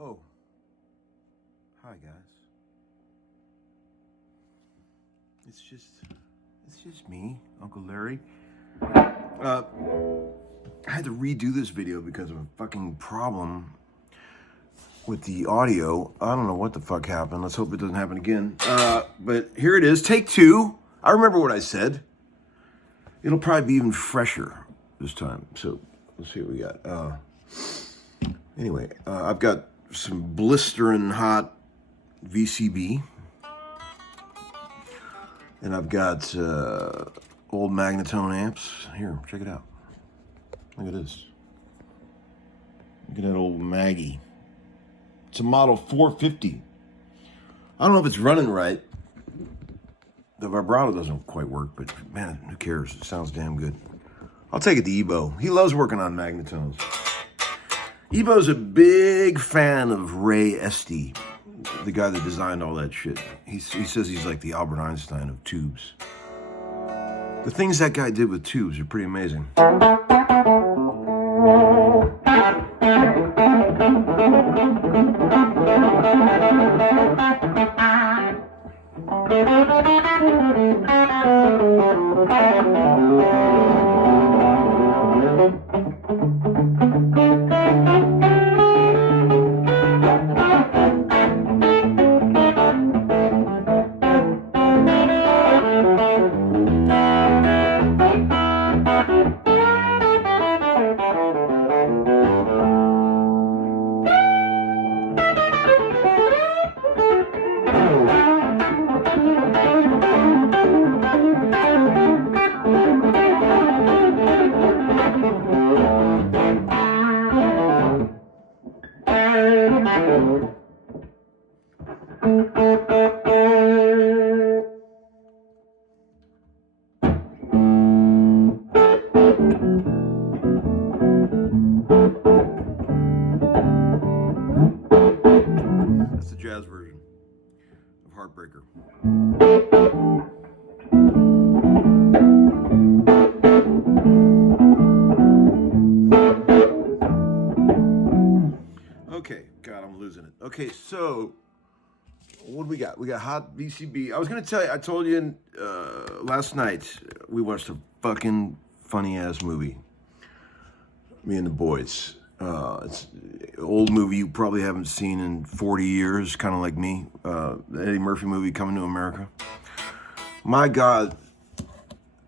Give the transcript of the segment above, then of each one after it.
Oh, hi guys. It's just me, Uncle Larry. I had to redo this video because of a fucking problem with the audio. I don't know what the fuck happened. Let's hope it doesn't happen again. But here it is, take two. I remember what I said. It'll probably be even fresher this time. So let's see what we got. Anyway, I've got some blistering hot VCB. And I've got old Magnatone amps. Here, check it out. Look at this. Look at that old Maggie. It's a model 450. I don't know if it's running right. The vibrato doesn't quite work, but man, who cares? It sounds damn good. I'll take it to Ebo. He loves working on Magnatones. Ebo's a big fan of Ray Estey, the guy that designed all that shit. He says he's like the Albert Einstein of tubes. The things that guy did with tubes are pretty amazing. That's the jazz version of Heartbreaker. Okay, God, I'm losing it. Okay, so what do we got? We got hot VCB. I was gonna tell you, I told you last night we watched a fucking funny ass movie. Me and the boys. It's an old movie you probably haven't seen in 40 years, kind of like me. The Eddie Murphy movie, Coming to America. My God,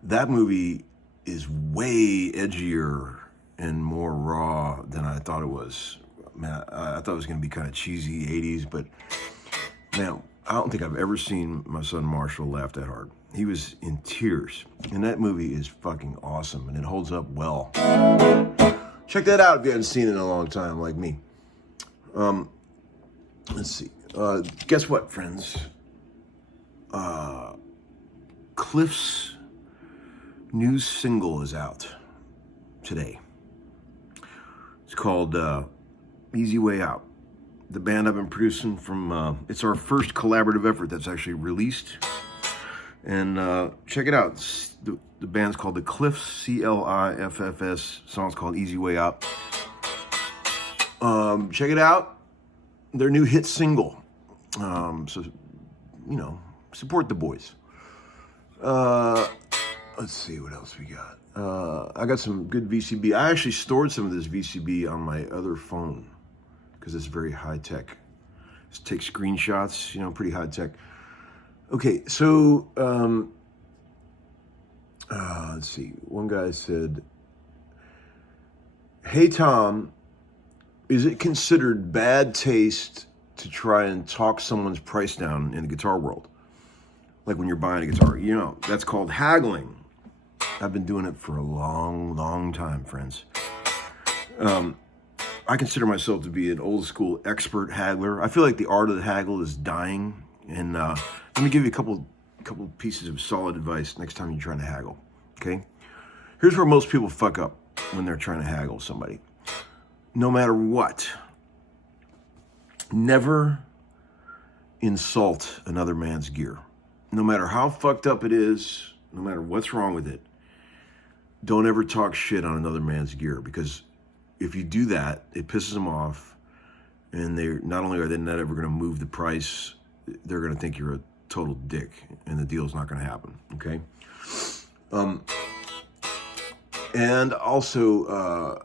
that movie is way edgier and more raw than I thought it was. Man, I thought it was going to be kind of cheesy 80s, but man, I don't think I've ever seen my son Marshall laugh that hard. He was in tears, and that movie is fucking awesome, and it holds up well. Check that out if you haven't seen it in a long time, like me. Let's see. Guess what, friends? Cliff's new single is out today. It's called Easy Way Out. The band I've been producing from, it's our first collaborative effort that's actually released. And check it out. The band's called The Cliffs, C-L-I-F-F-S. The song's called Easy Way Out. Check it out. Their new hit single. So, support the boys. Let's see what else we got. I got some good VCB. I actually stored some of this VCB on my other phone because it's very high tech. Just take screenshots, pretty high tech. Okay, so let's see. One guy said, "Hey Tom, is it considered bad taste to try and talk someone's price down in the guitar world? Like when you're buying a guitar, that's called haggling." I've been doing it for a long, long time, friends. I consider myself to be an old school expert haggler. I feel like the art of the haggle is dying. And let me give you a couple pieces of solid advice next time you're trying to haggle, okay? Here's where most people fuck up when they're trying to haggle somebody. No matter what, never insult another man's gear. No matter how fucked up it is, no matter what's wrong with it, don't ever talk shit on another man's gear, because if you do that, it pisses them off, and not only are they not ever going to move the price, they're going to think you're a total dick, and the deal's not going to happen, okay? And also,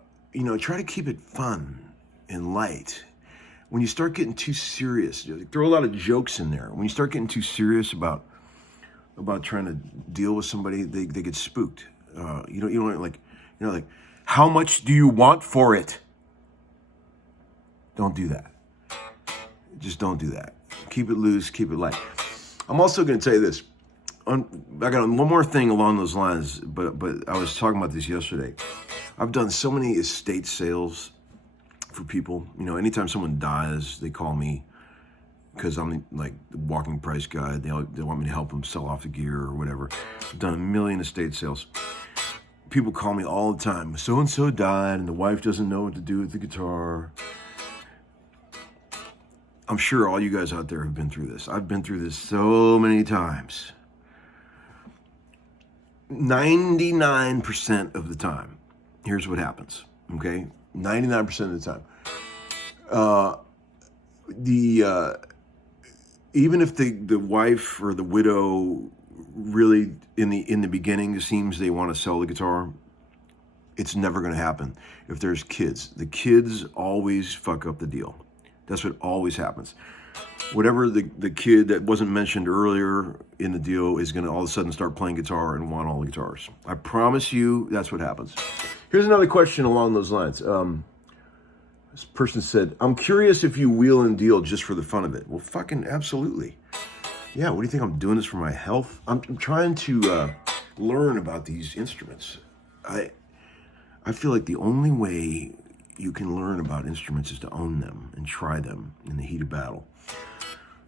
try to keep it fun and light. When you start getting too serious, throw a lot of jokes in there. When you start getting too serious about trying to deal with somebody, they get spooked. Like, how much do you want for it? Don't do that. Just don't do that. Keep it loose, keep it light. I'm also going to tell you this. I got one more thing along those lines, but I was talking about this yesterday. I've done so many estate sales for people. Anytime someone dies, they call me because I'm like the walking price guide. They want me to help them sell off the gear or whatever. I've done 1 million estate sales. People call me all the time. So-and-so died and the wife doesn't know what to do with the guitar. I'm sure all you guys out there have been through this. I've been through this so many times. 99% of the time, here's what happens, okay? 99% of the time. Even if the wife or the widow really in the beginning seems they want to sell the guitar, it's never going to happen. If there's kids, the kids always fuck up the deal. That's what always happens. Whatever the kid that wasn't mentioned earlier in the deal is going to all of a sudden start playing guitar and want all the guitars. I promise you, that's what happens. Here's another question along those lines. This person said, "I'm curious if you wheel and deal just for the fun of it." Well, fucking absolutely. Yeah, what do you think? I'm doing this for my health? I'm trying to learn about these instruments. I feel like the only way you can learn about instruments is to own them and try them in the heat of battle.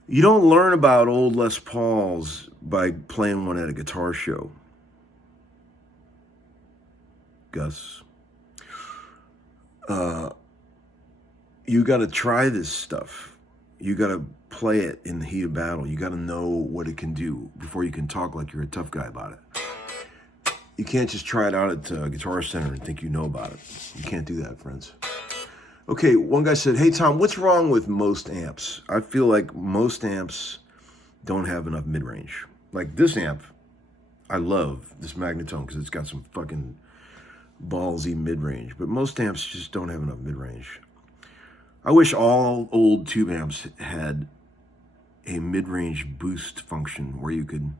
You don't learn about old Les Pauls by playing one at a guitar show. Gus. You got to try this stuff. You got to play it in the heat of battle. You got to know what it can do before you can talk like you're a tough guy about it. You can't just try it out at Guitar Center and think you know about it. You can't do that, friends. Okay, one guy said, "Hey, Tom, what's wrong with most amps? I feel like most amps don't have enough mid-range. Like this amp, I love this Magnatone because it's got some fucking ballsy mid-range, but most amps just don't have enough mid-range. I wish all old tube amps had a mid-range boost function where you could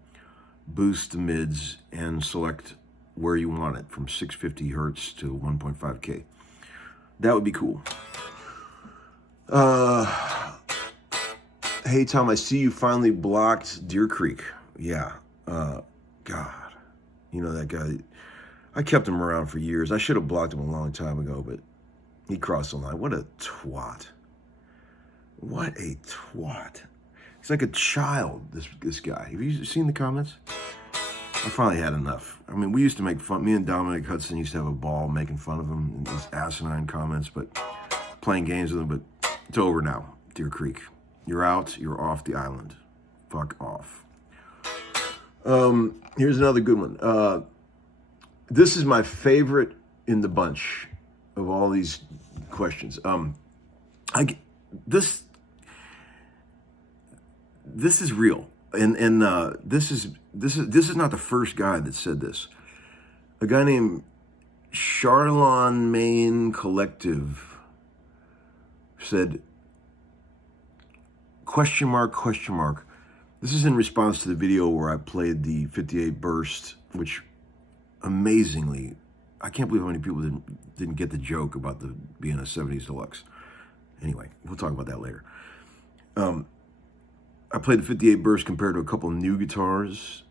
boost the mids and select where you want it from 650 hertz to 1.5K. That would be cool." Hey, Tom, I see you finally blocked Deer Creek. Yeah. God. You know that guy. I kept him around for years. I should have blocked him a long time ago, but he crossed the line. What a twat. What a twat. He's like a child, this guy. Have you seen the comments? I finally had enough. I mean, we used to make fun. Me and Dominic Hudson used to have a ball making fun of him in these asinine comments, but playing games with him. But it's over now, Deer Creek. You're out. You're off the island. Fuck off. Here's another good one. This is my favorite in the bunch of all these questions. This is real, and this is not the first guy that said this. A guy named Charlon Main Collective said, question mark, question mark. This is in response to the video where I played the 58 burst, which amazingly, I can't believe how many people didn't get the joke about the being a 70s deluxe. Anyway, we'll talk about that later. I played the 58 burst compared to a couple of new guitars,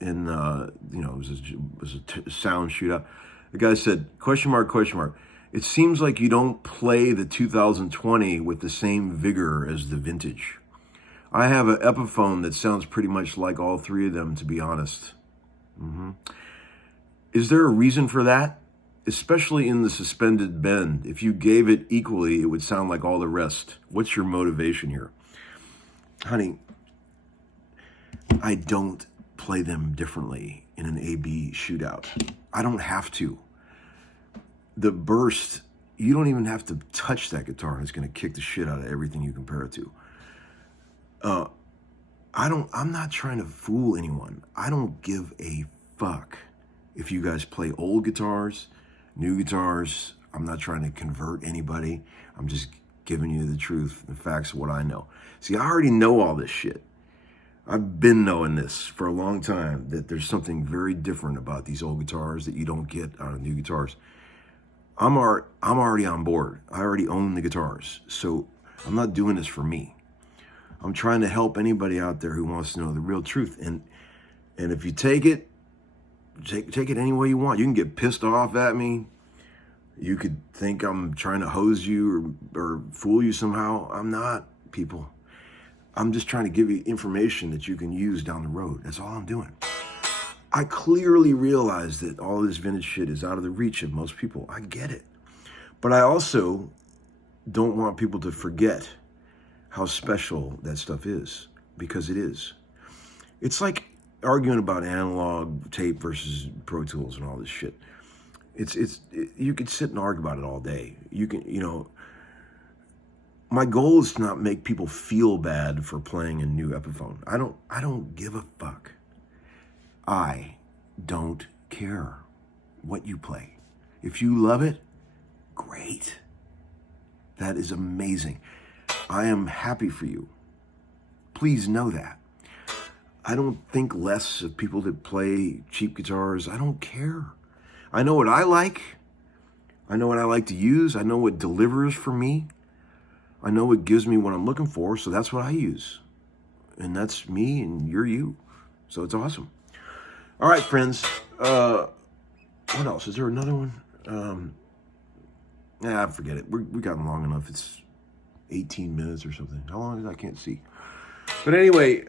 and it was a sound shootout. The guy said, question mark, question mark. It seems like you don't play the 2020 with the same vigor as the vintage. I have an Epiphone that sounds pretty much like all three of them, to be honest. Is there a reason for that? Especially in the suspended bend. If you gave it equally, it would sound like all the rest. What's your motivation here? Honey, I don't play them differently in an A-B shootout. I don't have to. The burst, you don't even have to touch that guitar and it's going to kick the shit out of everything you compare it to. I'm not trying to fool anyone. I don't give a fuck if you guys play old guitars, new guitars. I'm not trying to convert anybody. I'm just giving you the truth, the facts of what I know. See, I already know all this shit. I've been knowing this for a long time, that there's something very different about these old guitars that you don't get out of new guitars. I'm already on board. I already own the guitars. So I'm not doing this for me. I'm trying to help anybody out there who wants to know the real truth. And if you take it any way you want. You can get pissed off at me. You could think I'm trying to hose you or fool you somehow. I'm not, people. I'm just trying to give you information that you can use down the road. That's all I'm doing. I clearly realize that all this vintage shit is out of the reach of most people. I get it. But I also don't want people to forget how special that stuff is, because it is. It's like arguing about analog tape versus Pro Tools and all this shit. You could sit and argue about it all day. My goal is to not make people feel bad for playing a new Epiphone. I don't give a fuck. I don't care what you play. If you love it, great. That is amazing. I am happy for you. Please know that. I don't think less of people that play cheap guitars. I don't care. I know what I like. I know what I like to use. I know what delivers for me. I know what gives me what I'm looking for, so that's what I use. And that's me and you're you. So it's awesome. All right, friends. What else? Is there another one? Forget it. We gotten long enough. It's 18 minutes or something. How long is that? I can't see. But anyway,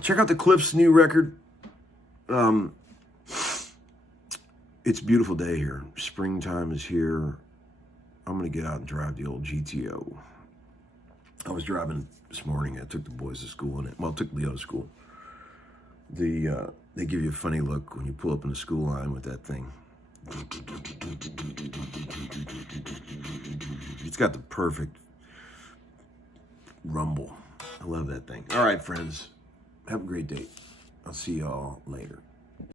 check out the Cliff's new record. It's a beautiful day here. Springtime is here. I'm going to get out and drive the old GTO. I was driving this morning. I took the boys to school took Leo to school. They give you a funny look when you pull up in the school line with that thing. It's got the perfect rumble. I love that thing. All right, friends. Have a great day. I'll see y'all later.